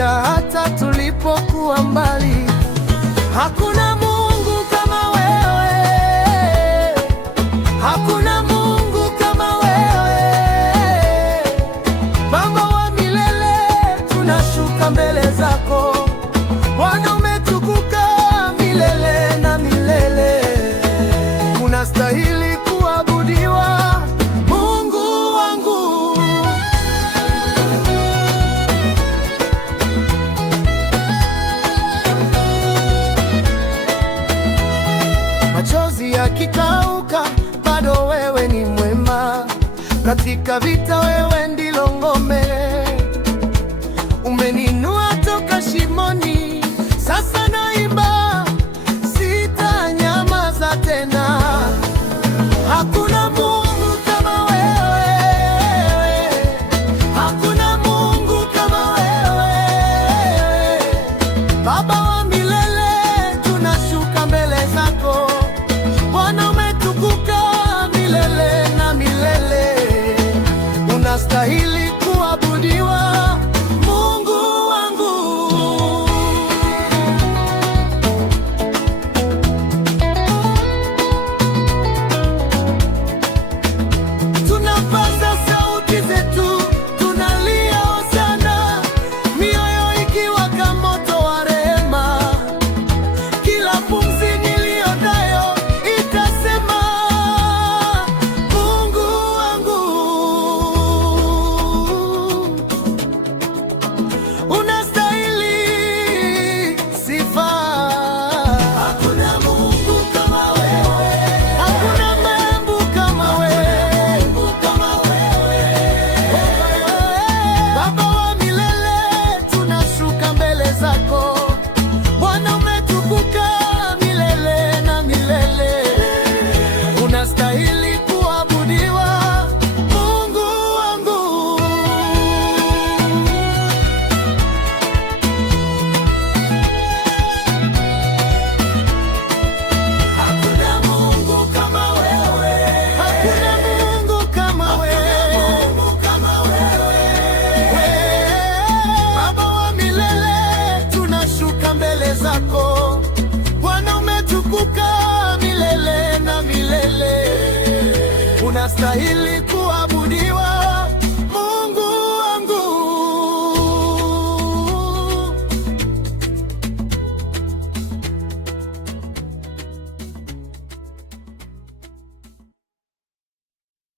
ulitulinda hata tulipokuwa mbali. Hakuna Mungu kama wewe, hakuna Mungu kama wewe. Baba wa milele, tunashuka mbele zako. Bwana umetukuka milele na milele, unastahili kuabudiwa, Mungu wangu. Machozi yakikauka, bado wewe ni mwema. Katika vita wewe ndilo ngome. Umeninua toka shimoni, sasa naimba, sitanyamaza tena. Hakuna Mungu kama wewe, hakuna Mungu kama wewe. Baba wa milele, tunashuka mbele zako. Bwana umetukuka milele na milele, unastahili kuabudiwa, Mungu wangu. Tunapaza sauti zetu, tunalia hosana, mioyo ikiwaka moto wa rehema. Kila pumzi niliyo nayo itasema, Mungu wangu. Unastahili sifa. Hakuna Mungu kama wewe, hakuna Mungu kama wewe, Baba wa milele, tunashuka mbele zako. Bwana umetukuka milele na milele, unastahili kuabudiwa, Mungu wangu. Hakuna Mungu kama wewe, hakuna Mungu kama wewe, Baba wa milele, tunashuka mbele zako. Bwana umetukuka milele na milele, unastahili